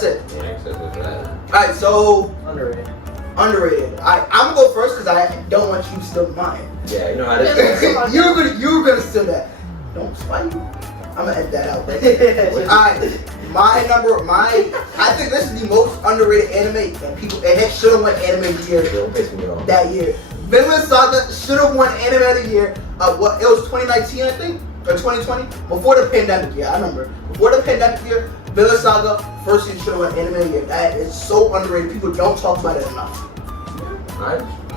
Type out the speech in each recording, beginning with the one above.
that's it. Yeah, except for that. Alright, so Underrated. underrated. I'm gonna go first because I don't want you to steal mine. Yeah, you know how this is. you're gonna steal that. Don't spite you. I'm gonna edit that out. Alright, I think this is the most underrated anime and it should have won anime of the year Don't piss me off. that year. Vinland Saga should have won anime of the year. It was 2019, I think, or 2020, before the pandemic year. I remember before the pandemic year, Vinland Saga first season should have won anime of the year. That is so underrated. People don't talk about it enough.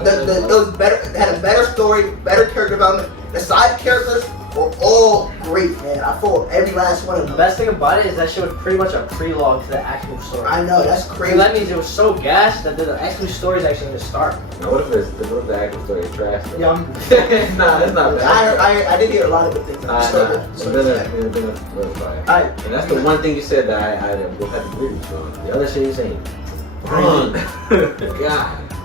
It was better. It had a better story, better character development. The side characters were all great, man. I followed every last one of The them. best thing about it is that shit was pretty much a prelogue to the actual story. I know, that's crazy. So that means it was so gassed that the actual story is actually going to start. Now, what if the actual story is trash? Though? Yeah, Nah, that's not bad. I did hear a lot of good things. It's been a real fire. Alright. And that's the one thing you said that I will have to agree with you on. The other shit you're saying, wrong. God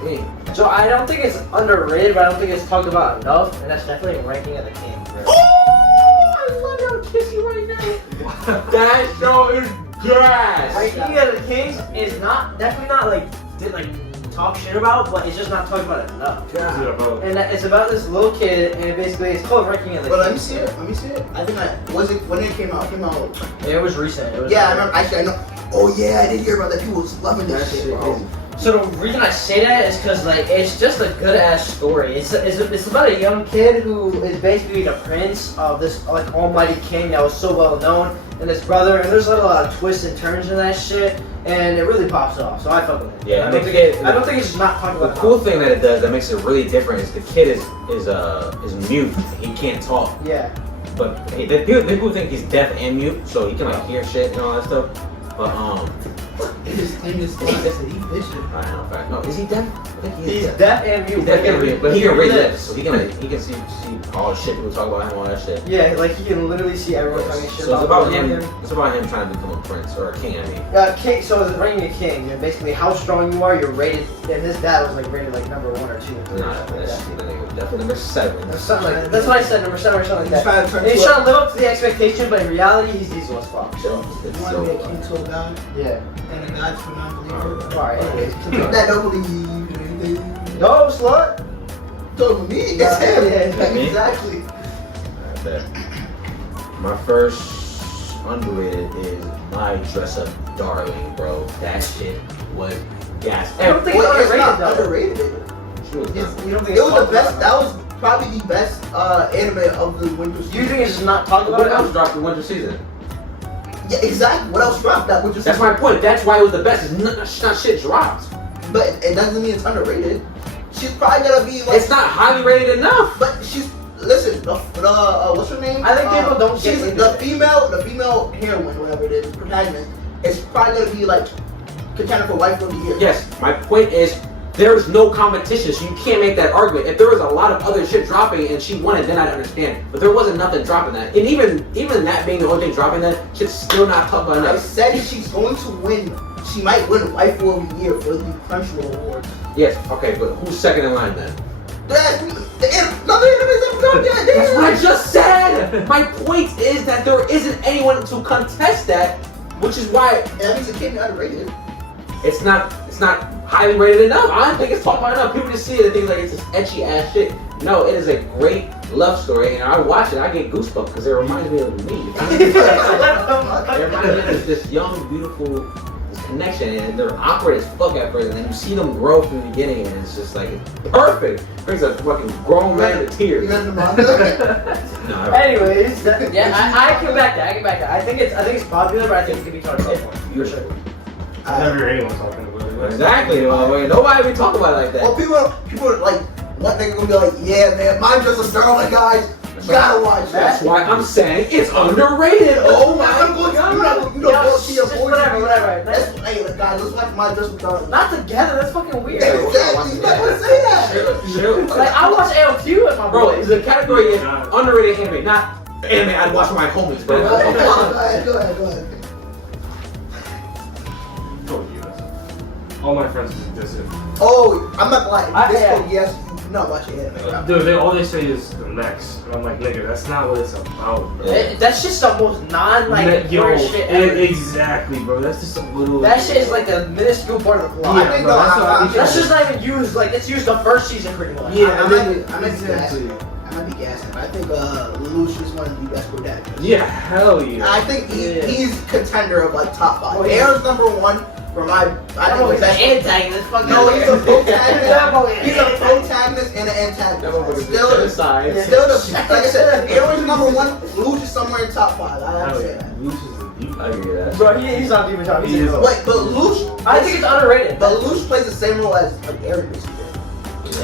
dang. So I don't think it's underrated, but I don't think it's talked about enough, and that's definitely Ranking of the King. Oh, I love how kissy right now. That show is trash. Ranking of the King is definitely not talk shit about, but it's just not talked about enough. God. And it's about this little kid, and basically it's called Ranking of the King. Well, let me see it. I think when it came out. It was recent. It was Yeah, I remember. Actually, I know. Oh yeah, I did hear about that. People was loving that shit, bro. So the reason I say that is because it's just a good ass story. It's about a young kid who is basically the prince of this almighty king that was so well known, and his brother. And there's a lot of twists and turns in that shit, and it really pops off. So I fuck with it. Yeah, I don't think it's not talked about. The cool thing that it does that makes it really different is the kid is mute. He can't talk. Yeah. But hey, people think he's deaf and mute, so he can hear shit and all that stuff. But His thing is I know, fact. No, is he deaf? I think He's deaf and mute. He's deaf and mute, but he can read lips, so he can see all the shit people talk about him, all that shit. Yeah, he can literally see everyone talking shit So about him. It's about him trying to become a prince or a king. I mean. King. So it's Ranking a King. You know, basically how strong you are. You're rated, and his dad was rated number 1 or 2 or 3 Nah, or something like that's that. definitely number 7. Something like that. That's what I said, number 7 or something like that. He's And he's trying to live up to the expectation, but in reality, he's diesel as fuck. So, It's You want to be a king to a god, yeah. and a god to a non-believer. Alright, anyways. That don't believe anything. No, slut! Told me, it's Yeah, him. yeah, me? Exactly. I bet. My first underrated is My Dress Up Darling, bro. That shit was gas. I don't think Wait, it's it's not underrated, underrated. She was You not. don't think It it's was talked the best. about That was probably the best anime of the winter season. You think it's just not talked about What else enough? dropped in winter season? Yeah, exactly. What else dropped that winter That's season? my point. That's why it was the best. It's not shit dropped. But it doesn't mean it's underrated. She's probably gonna be like. It's not highly rated enough. But she's listen. What's her name? I think people don't get She's into the it. female heroine, whatever it is, protagonist. Is probably gonna be contender for wife of the year. Yes, my point is there's no competition, so you can't make that argument. If there was a lot of other shit dropping and she won it, then I'd understand. But there wasn't nothing dropping that. And even that being the only thing dropping that, shit's still not talked about I enough. said she's going to win. She might win wife of the year for the Crunchyroll Awards. Yes, okay, but who's second in line then? Another anime's ever come yet. That's what I just said! My point is that there isn't anyone to contest that, which is why That means it can't be underrated. it's not highly rated enough. I don't think it's talked about enough. People just see it and think it's this etchy ass shit. No, it is a great love story, and I watch it, I get goosebumps because it reminds me of me. It reminds me of this young, beautiful connection, and they're awkward as fuck at first, and then you see them grow from the beginning, and it's just it's perfect. Brings a fucking grown man to tears. You read the manga? No, Anyways, I can back that. I think it's popular, but I think it could be talked about more. You're sure. I never heard anyone talking about it. Exactly. Nobody be talking about it like that. Well, people are like, what they're gonna be like, yeah, man, mine's just a Starlight, guys. You gotta watch That's that. why I'm saying it's underrated. Oh my I'm going to, god. you don't go see a Just boy. whatever. Hey, guys, let's watch my dress with Starlight. Not together. That's fucking weird. Exactly, you're not gonna say that. Chill. I watch ALQ with my Bro, boys. the category is underrated anime, not anime I'd watch with my homies, bro. Go ahead. I told you this. All my friends just did it. Oh, I'm not lying. Yeah. Disco, yes, not watching anime. Bro. Dude, all they say is the mechs. And I'm like, nigga, that's not what it's about, bro. That's just the most shit ever. Exactly, bro. That's just a little. That shit is like a minuscule part of the plot. I think bro, That's just not even used. Like it's used the first season pretty much. I might be exactly. gassing, but I think Lelouch is one of the best protagonists. Yeah, hell yeah. I think he's contender of like top 5. Oh, yeah. Aaron's number 1 for my. I think he's the an best. antagonist. Fuck No, he's a protagonist. He's a protagonist. protagonist and an That antagonist. motherfucker's Still, the side. still the like I said, Aaron's number 1. Lelouch is somewhere in top 5. I Hell understand yeah. that. Luch is a deep. I agree with that. Bro, he's not even talking. He is. Wait, but Lelouch. I think it's underrated. But Lelouch plays the same role as Aaron basically.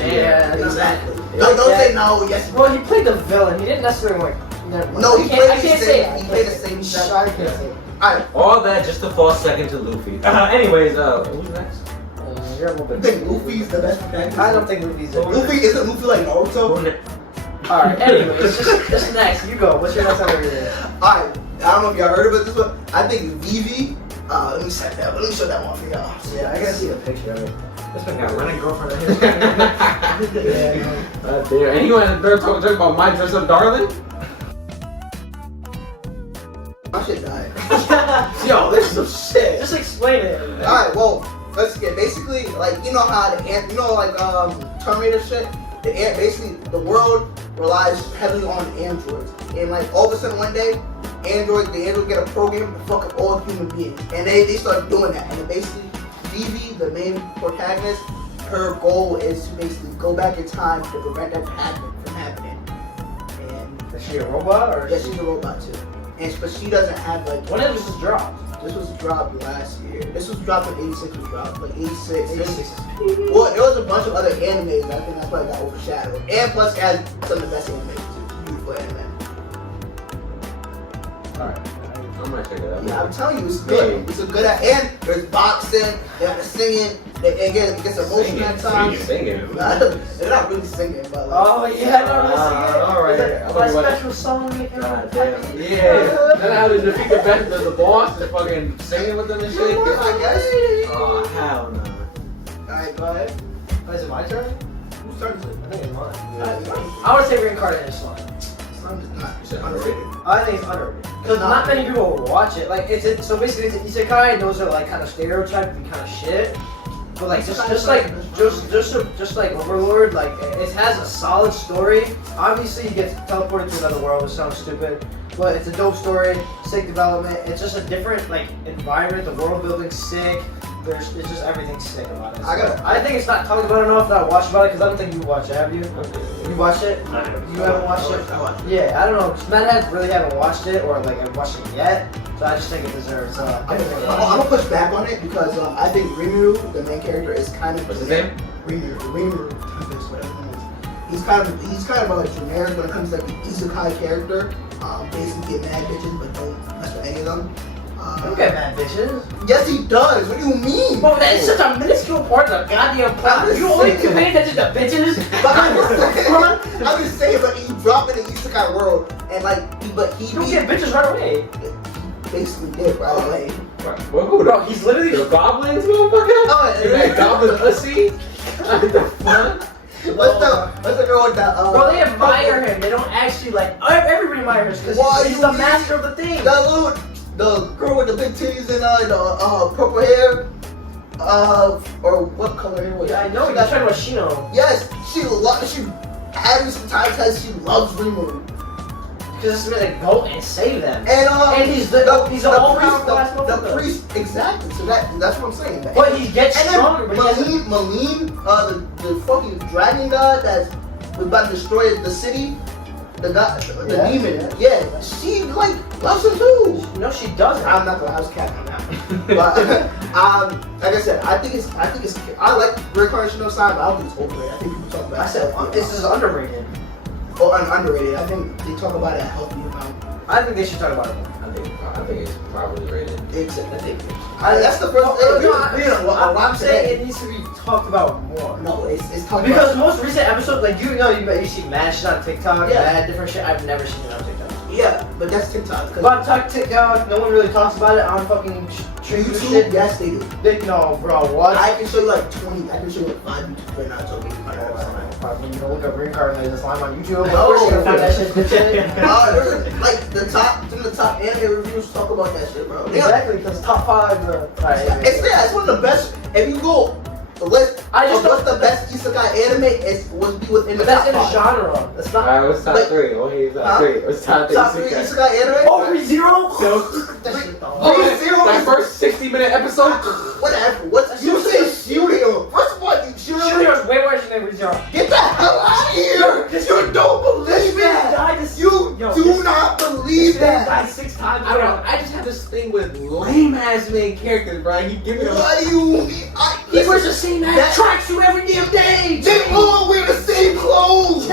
Yeah, Exactly. Yeah. Don't say no. Yes. Well, he played the villain. He didn't necessarily like. No, he played I the can't same. say it. He played the same. I can't say it. Alright. All that just to fall second to Luffy. Anyways, who's next? You're a little You bit. think Luffy's the best protagonist? I don't think Luffy's it. Luffy isn't Luffy like Naruto. Alright, anyways, just next. You go. What's your next underrated? Alright, I don't know if y'all heard about this one. I think Vivi. Let me set that. Let me show that one for y'all. Yeah, I gotta see a picture of it. This one got running girlfriend. There. Anyone there talking about my dress up darling? My shit died. Yo, this is some shit. Just explain it. Alright, well, let's get basically like you know how the ant, you know like Terminator shit. The ant basically the world relies heavily on androids, and like all of a sudden one day, the androids get a program to fuck up all human beings, and they start doing that, and then basically Vivi, the main protagonist, her goal is to basically go back in time to prevent that from happening. And Is she a robot or? yeah, she's a robot too, but she doesn't have like. When did this was dropped? This was dropped last year. This was dropped when 86 was dropped. Like 86. 86. Well, there was a bunch of other animes, and I think that's why it got overshadowed. And plus, it has some of the best animes too. Beautiful anime. Alright. I'm gonna check it out. Yeah, I'm telling you, it's good. It's a good. And there's boxing. They have the singing. It gets emotional at times. Singing. They're not really singing, but like, Oh yeah, no, that's alright. it. My special song. God damn. Yeah. Then how to defeat the boss is fucking singing with them and shit. I guess. Oh hell no. Alright, go ahead. Oh, is it my turn? Whose turn is it? I think it's mine. Alright, I would say reincarnated slime. I'm just not. You said Underrated. I think it's underrated because not many people will watch it. Like so basically it's an isekai, and those are like kind of stereotyped and kind of shit. But like just like Overlord, like it has a solid story. Obviously, he gets teleported to another world, which sounds stupid, but it's a dope story, sick development. It's just a different like environment. The world building's sick. It's just everything sick about it. So I think it's not talked about enough. Not watched about it because I don't think you watched it. Have you? You watched it? You haven't watched it? I watched it. Yeah, I don't know. Men really haven't watched it or like I've watched it yet. So I just think it deserves. I'm gonna push back on it because I think Rimuru, the main character, is kind of. What's his name? Rimuru, whatever his name is. He's kind of like generic when it comes to like the isekai character. Basically get mad bitches, but don't mess with any of them. Don't get mad, bitches. Yes, he does. What do you mean? Bro, that is such a minuscule part of the goddamn plot. You only pay attention to bitches. But I'm just saying, but he dropped in the isekai world, and like, You don't get bitches right away. basically did right away. Well, who Bro, he's literally the goblins, motherfucker? Oh, You that goblin pussy? What the fuck? What's the girl with that? Bro, they admire him. They don't actually like. Everybody admires him Why because he's you the mean? master of the thing. The girl with the big titties and the purple hair, or what color hair was it? Yeah, I know. You're talking about Shino. Yes, she having some time says she loves Rimuru. Because it's gonna go and save them. And he's the all-powerful ass the motherfucker. priest, exactly. So that's what I'm saying. But he gets and stronger. then But he Maline, the fucking dragon god that was about to destroy the city, the demon. Yeah, she like loves him too. no, she doesn't. I'm not gonna. I was capping on that one. But like I said, I think it's. I like reincarnation of Sign, but I don't think it's overrated. I think people talk about. I said this is underrated. Oh, underrated. I think they talk about it a healthy amount. I think they should talk about it more. I think it's properly rated. That's the first. I'm saying it needs to be talked about more. No, it's talking Because about. most recent episodes, like you see mad shit on TikTok, Yeah. mad different shit. I've never seen it on TikTok. Yeah, but that's TikTok. But TikTok, no one really talks about it on fucking treat you YouTube, shit. yes they do. No, bro, what? I can show you like 20. I can show you like 5 YouTubers right now. So we can When you go look up reincarnated slime on YouTube, of No. course you're gonna find that shit bitch. like the top anime reviews talk about that shit, bro. Exactly, because top 5. It's one of the best. If you go the list I just of what's the best isekai anime, would be within the But that's top in a 5. genre. That's not. Alright, what's top Like- 3? Okay, top Huh? 3. What's top 3? Top 3 isekai anime. Oh, ReZero? No. That shit don't. Oh, that, Zero that is- first 60-minute episode? Whatever. What's you say Shooter? First of all, Shooter. Shooter's way worse than ReZero. Get the hell out of here! You don't believe that! You do not believe that! Died 6 times. I don't know. I just have this thing with lame-ass main characters, bro. He give me them. What do you mean? He wears the same ass tracksuit every damn day. They all wear the same clothes!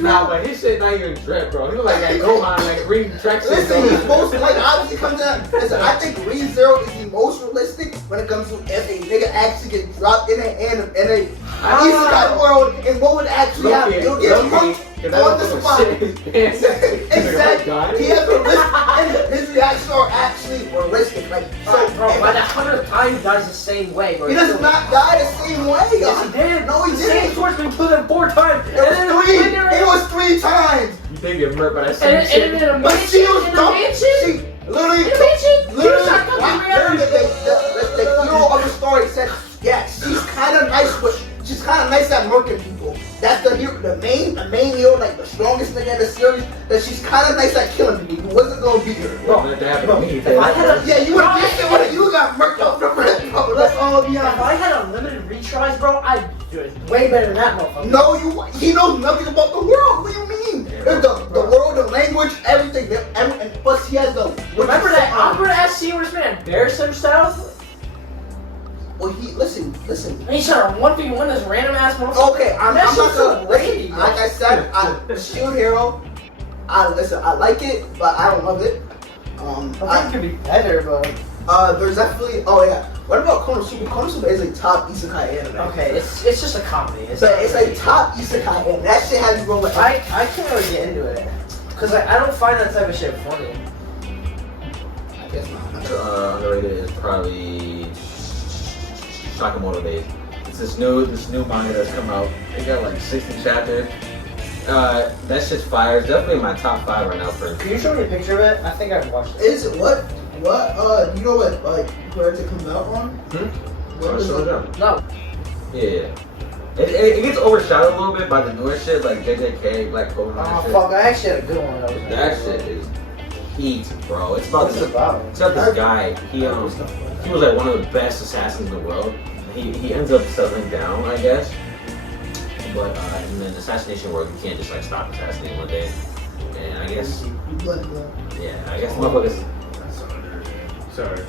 Nah, but his shit not even drip, bro. He look like that Gohan, that green tracksuit. Listen, he's most like obviously comes down. Listen, I think ReZero is the most realistic when it comes to if a nigga actually get dropped in an isekai world and what would actually happen. He'll get hooked on the spot. Exactly. He has a list, and his reactions are actually realistic. Like, so, Bro, by the 100th time he dies the same way, bro. he does not die the same way. Yes, he did. No, he The same didn't. sword's been killed him 4 times. It was 3 times. You think you're murked by that same And shit? in a But she was mansion, dumb. in She literally, the hero of the story said, yeah, she's kind of nice, but she's kind of nice at murking people. That's the hero, the main hero, like the strongest nigga in the series. That she's kind of nice at killing people. You wasn't gonna beat her. Bro, that happened to me. if I had a- Yeah, you would have you got murked off the rip, bro. Let's all be If honest. I had unlimited retries, bro, I'd do it way better than that motherfucker. No, he knows nothing about the world. What do you mean? There's the world, the language, everything. And plus he has the. Remember that awkward ass scene where this man embarrassed himself? Well, listen. And he started 1v1 this random ass motherfucker. Okay, I'm That not shit's so gonna lady, listen. bro. Like I said, Shield Hero. I like it, but I don't love it. I think it could be better, but There's definitely. Oh yeah. What about Konosuba? Konosuba is a top isekai anime. okay, it's just a comedy. It's a top isekai anime. That shit has you rolling. I can't really get into it because I don't find that type of shit funny. I guess not. Underrated is probably Sakamoto Days. It's this new manga that's come out. It got like 60 chapters. That shit's fire. It's definitely in my top 5 right now for. Can you show me a picture of it? I think I've watched it. Is it what? You know what? Like where it comes out on? What is it? No. Yeah. It gets overshadowed a little bit by the newer shit like JJK, Black Clover. Oh shit. fuck! I actually had a good one. That shit is heat, bro. It's about What's it this. about? It's about this guy. He was like one of the best assassins in the world. He ends up settling down, I guess. But in the assassination world, you can't just like stop assassinating one day. And I guess, yeah, I guess motherfuckers That's underrated. Sorry.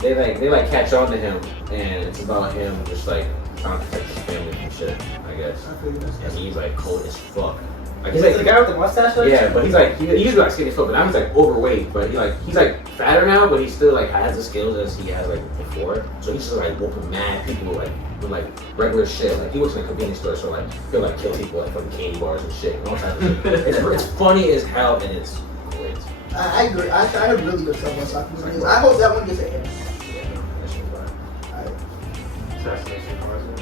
they like catch on to him, and it's about him just like trying to protect his family from shit. I guess. And he's like cold as fuck. Like Is he's it like the guy with the mustache? yeah, but he's like he used to be like skinny as fuck, but now he's like overweight. But he's like fatter now, but he still like has the skills as he has like before. So he's just like whooping mad people with like regular shit. Like he works in a convenience store, so like he'll like kill people like fucking candy bars and shit and all types of shit. It's funny as hell and it's great. I agree. I have really good stuff on Sakura. I hope that one gets an hit. Yeah, no, that shit's fire. Assassination Classroom.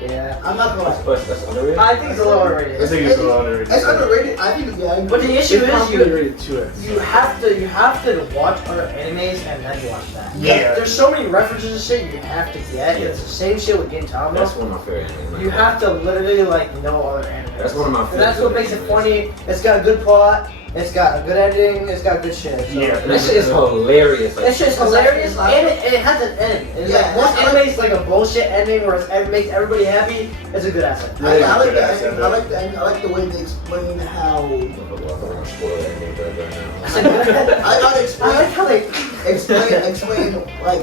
Yeah. I'm not gonna lie. That's underrated. I think it's a little overrated. I think it's a little underrated. It's underrated. I think yeah. I agree. But the issue It's is probably rated 2x. you have to watch other animes and then watch that. Yeah. There's so many references and shit you have to get. Yeah. It's the same shit with Gintama. That's one of my favorite animes. You have to literally like know other animes. That's one of my And that's what makes it funny. It's got a good plot. It's got a good ending. It's got good shit. So. Yeah. And that shit is hilarious. Like, It's just hilarious, and it has an end. It's Yeah, like once I like- anime's like a bullshit ending where it makes everybody happy, it's a good asset. I like Good the ass ending. I like the ending. I like the way they explain how. spoiler ending right now. I gotta I explain. like how they. explain like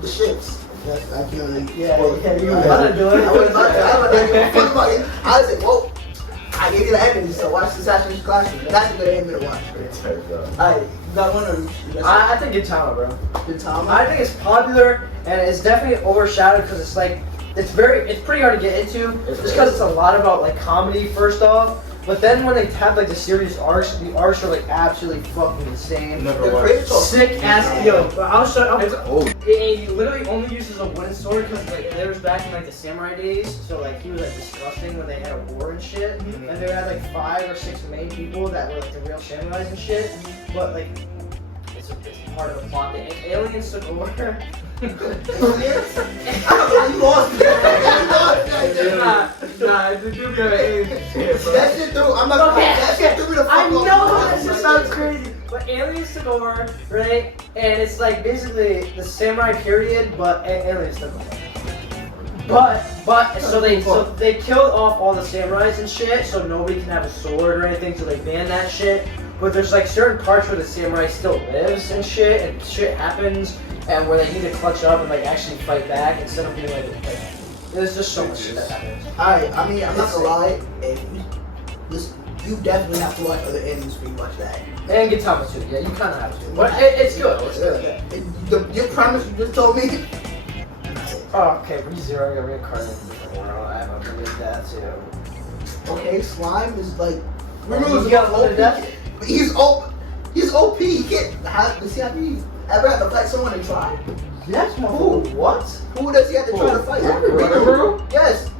the ships. That's I can't really. Yeah, spoil it. yeah, you were about to do it. I was about to. I was like, well, I gave you the ending, so watch the Assassin's Classroom. That's a good ending to watch. Alright, you got one or I think Gintama, bro. good time? I think it's popular and it's definitely overshadowed because it's like it's pretty hard to get into just because it's a lot about like comedy first off, But then when they have like the serious arcs, the arcs are like absolutely fucking insane. Never The watched. creators are Sick ass yo. But I'll show. It's old. He literally only uses a wooden sword because like they was back in like the samurai days, so like he was like disgusting when they had a war and shit. And they had like 5 or 6 main people that were like the real samurais and shit. But like it's part of the plot. The aliens took over. I don't know, you lost me. You lost me. Nah, it's a dude got an alien shit, bro. That shit threw. I'm not gonna. That shit threw me the fuck I off. know that shit sounds crazy, but aliens took over, right? And it's like basically the samurai period, but aliens took over. But so they killed off all the samurais and shit, so nobody can have a sword or anything, so they banned that shit. But there's like certain parts where the samurai still lives and shit happens, and where they need to clutch up and like actually fight back instead of being like there's just so much shit that happens. Alright, I mean, I'm not gonna lie. If you listen, you definitely have to watch other animes before you watch that. And Gintama too, yeah, you kind of have to. But it's good. It's good. Your premise you just told me. Oh, okay, ReZero got reincarnated in a different world. I haven't believed that too. Okay, slime is like. Remove the OP. He's OP. He's OP. He can't. Does he have to ever have to fight someone and try? Yes, Who? What? Who does he have to try to fight? Everybody. Yes.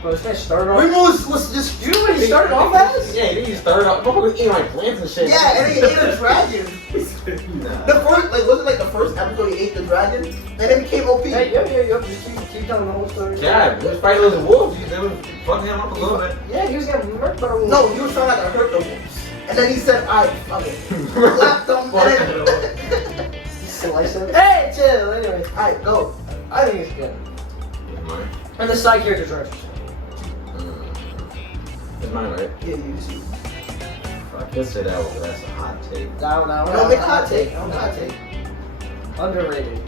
Bro, this guy started off. Remove was just. You know what he started off as? Yeah, then you started off. Motherfucker was eating like plants and shit. Yeah, and he ate a dragon. The first, like, wasn't like the first episode he ate the dragon, and then became OP. Hey, yo, just keep telling the whole story. Yeah, he was fighting those wolves. They was fucking him up a little bit. Yeah, he was getting murked by the wolves. No, he was trying not to hurt the wolves, and then he said, "Alright, fuck it." Slapped them, and then. Slice him. Hey, chill. Anyways, Alright, go. I think it's good. And the side characters are interesting. It's mine, right? Yeah, you see. I could say that, but that's a hot take. No, Don't make hot take. Don't hot take. Underrated.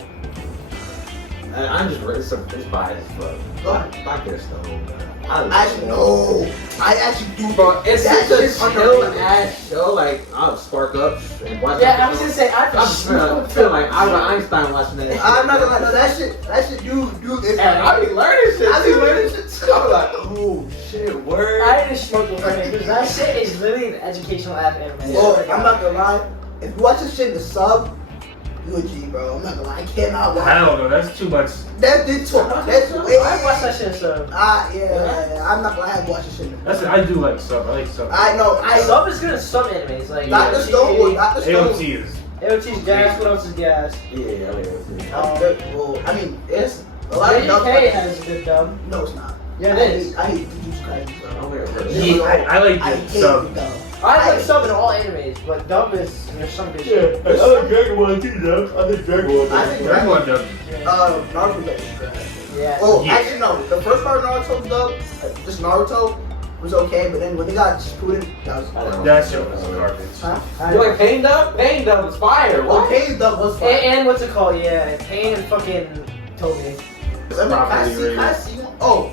I'm just it's biased, but Go ahead. Dr. Stone. I know. I actually do. Bro, it's That's such a just chill underrated. ass show. Like I'll spark up and watch. Yeah, I was gonna say I I'm feeling like Albert Einstein watching that. I'm not gonna lie. No, that shit, dude. It's And I be learning shit. I be learning shit too. I'm like, oh shit, word. I didn't smoke with her because that shit is literally an educational ass anime. Well, I'm not gonna lie. If you watch this shit in the sub, you a G, bro. I'm not gonna lie. I cannot watch. Hell no, that's too much. That did too. That's way. I watched that shit so. Yeah. I'm not gonna lie. I watch this shit. That's I do like sub. I like sub. I know. Sub is good in some animes like Dr. Stone was Dr. Stone. AOT is. AOT's gas. What else is gas? Yeah, I like it. Well, I mean, it's a lot of dubs. JK has a good dub. No, it's not. Yeah, it is. I hate Jujutsu Kaisen. I don't think I've heard of Yeah. it. I like I the hate sub. the dub. I like sub in all animes, but dub is there's some good shit. I like Dragon Ball too, though. I think Dragon Ball. I think Dragon Ball dub. Naruto dub is trash. Yeah. Well, Yeah. actually, no. The first part of Naruto's dub, just Naruto, was okay, but then when they got Shippuden, that was. That shit was garbage. Huh? You like Pain Dub? Pain Dub was fire. Well, What? Kane's dub was fun. And what's it called? Yeah, Pain and fucking Toby. Can I see one? Oh,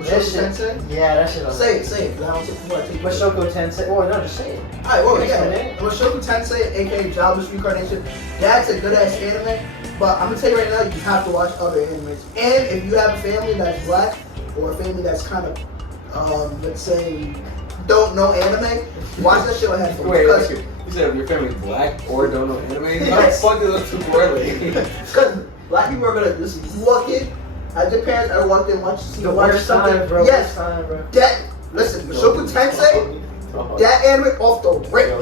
That Mushoku shit- Tensei? Yeah, that shit. Say it. 'Cause I don't think people take Mashoko Tensei. Oh no, just say it. Alright, well, Next yeah. one, eh? Mushoku Tensei, aka Jobless Reincarnation, that's a good ass anime. But I'm gonna tell you right now, you have to watch other animes. And if you have a family that's black, or a family that's kind of, let's say, don't know anime, watch that shit on headphones. Wait, Because you said your family's black or don't know anime? How the Yes. fuck do those two correlate? Because black people are gonna listen. You walk in, as your parents ever walked in, watch something. bro. Yes, Time, bro. that. Listen, Mushoku Tensei, that anime off the rip,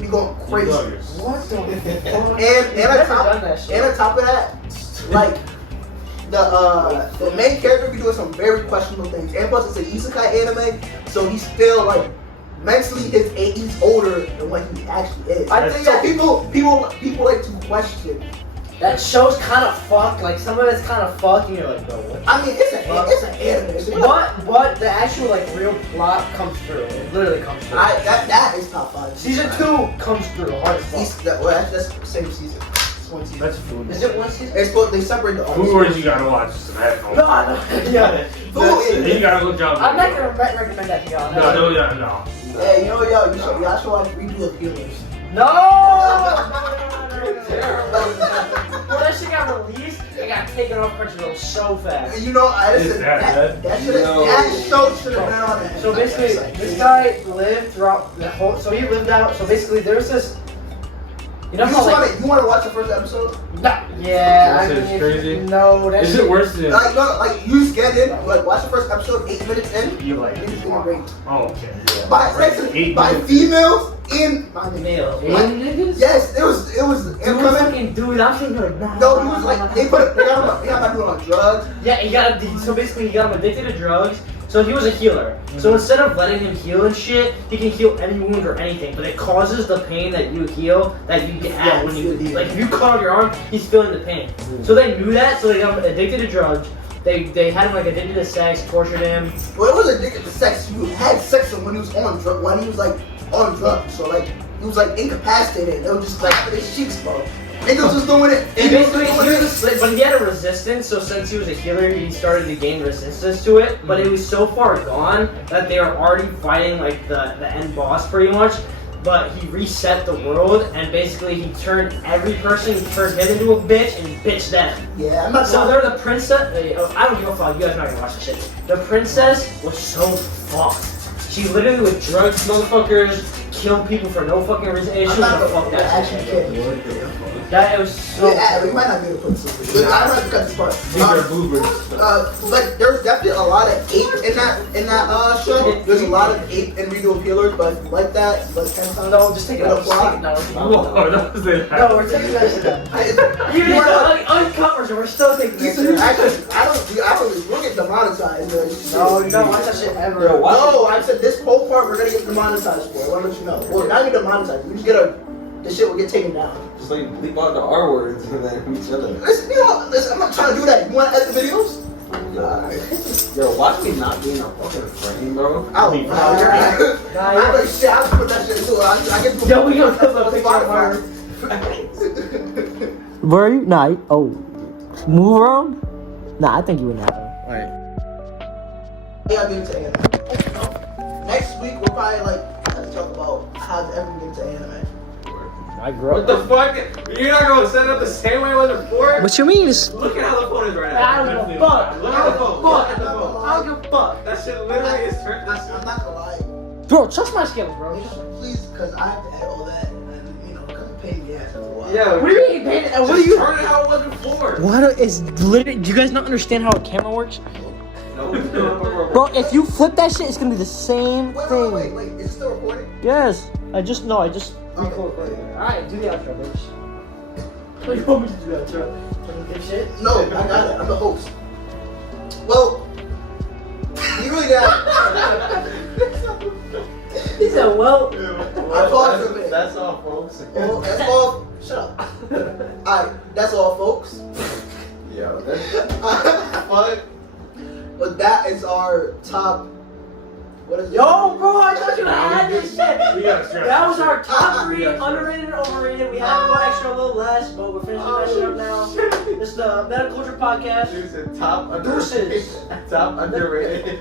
we going crazy. What the fuck? And Never on top, done that shit. and on top of that, like the main character be doing some very questionable things. And plus, it's an isekai anime, so he's still like mentally he's older than what he actually is. I think so. that- People like to question. That show's kind of fucked. Like some of it's kind of fucked, and you're like, bro, what? I mean, it's an anime. So But the actual like real plot comes through. It literally comes through. that is top 5. Season 2 comes through hard as fuck. That's the same season. It's one season. That's food. Is it one season? It's both. They separate the Food words you gotta watch. Just at home. No, yeah. Food You gotta look down. I'm not gonna recommend that to y'all. No. Hey, you know what, y'all should watch Redo the Peelers. No! Terrible. When that shit got released, it got taken off Crunchyroll so fast. And you know, I Is listen, that that show should have been on that. So basically, this guy lived throughout the whole. So he lived out. So basically, there's this. You know how like. You want to watch the first episode? Yeah, I That mean, shit's crazy. No, that's. Is it worse than? Like, no, like you just get in, like watch the first episode, 8 minutes in. You like? It's gonna rate. Oh, okay. Yeah. By sex, Eight by minutes. females in by Male. niggas? Yes, it was incoming. Fucking dude, I'm thinking like, nah. No, he was like they got him on drugs. Yeah, so basically he got him addicted to drugs. So he was a healer. So instead of letting him heal and shit, he can heal any wound or anything. But it causes the pain that you heal that you get at when you like if you cut off your arm, he's feeling the pain. So they knew that, so they got him addicted to drugs. They had him like addicted to sex, tortured him. Well, it was addicted to sex. You had sex with him when he was on drugs. When he was like on drugs, so like he was like incapacitated. They were just like his cheeks, bro. Niggas was doing it. He basically, but he had a resistance, so since he was a healer, he started to gain resistance to it. But it was so far gone that they were already fighting like the end boss pretty much. But he reset the world, and basically he turned every person, he turned him into a bitch, and bitched them. Yeah, I'm not. So they're the princess. I don't give a fuck. You guys are not gonna watch this shit. The princess was so fucked. She literally would drug motherfuckers, kill people for no fucking reason. She was gonna fuck that shit. That was so. Yeah, we might not be able to put this. I might have to cut this part. These are boobers. Like there's definitely a lot of ape in that show. There's a lot of ape and real healers, but like that, like 10 times. No, just take it out. Whoa, that was it. No, we're taking that shit out. Even if the uncut version, we're still taking that shit out. Actually, I don't. We'll get demonetized. No, you don't watch that shit ever. Yo, watch No, I said this whole part we're gonna get demonetized for. I want to let you know. Well, not even demonetized. We just get this shit will get taken down. Just like bleep out the R words and then each other. Listen, I'm not trying to do that. You want to edit the videos? Yo, watch me not being a fucking frame, bro. Oh, I like shit. I put that shit too. I get. Yo, we gonna put the picture of Mario. Where are you? Nah. Oh, move around? Nah, I think you would not. Alright. Yeah, I'm into anime. Next week we'll probably let's talk about how everyone get into anime. I grew What the fuck? You're not gonna set it up the same way it was before? What you mean? Is Look at how the phone is right now. I don't give a fuck. Look at the phone. Look at the I phone. don't give a fuck. That shit literally is turned. I'm not gonna lie. bro, trust my skills, bro. Please, because I have to edit all that, and because it's pain in the ass after a while. Yeah. What do you mean, man? What Just do you? turn it how it was before. What is literally? Do you guys not understand how a camera works? No, Bro, if you flip that shit, it's gonna be the same Wait, thing. is it still recording? Yes. I just Okay. Alright, do the outro, bitch. What do you want me to do the outro? Can you give shit? No, I got it. I'm the host. Well, you really got it. He said, well. I paused for a minute. That's all, folks. Well, that's all. Shut up. Alright, that's all, folks. Yo, that's But that is our top. What is it? Yo, bro, I thought you had this shit. We gotta strap That was this our shit. top 3 underrated and overrated. We had to go extra a little less, but we're finishing that shit up now. This is the Meta Culture Podcast. Dude said top Deuces. Top underrated.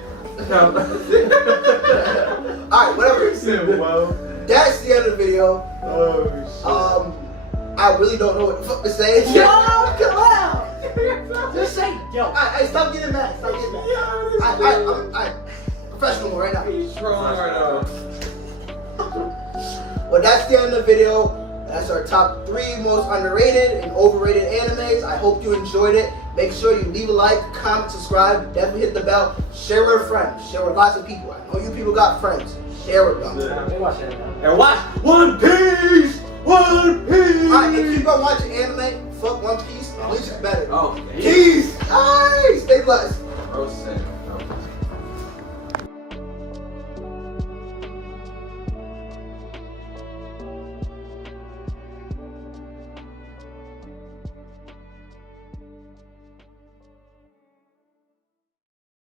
Alright, whatever. Well. That's the end of the video. Oh I really don't know what the fuck to say. Yo, come on. Just say yo. I stop getting mad. Stop getting mad. I'm professional right now. He's trolling right now. Well, that's the end of the video. That's our top 3 most underrated and overrated animes. I hope you enjoyed it. Make sure you leave a like, comment, subscribe, definitely hit the bell, share with friends, share with lots of people. I know you people got friends. Share with them. We watch it now. And watch One Piece! One Piece! Alright, if you go watching anime, fuck One Piece. Bleach is better. Oh, Peace! Stay blessed. Bro said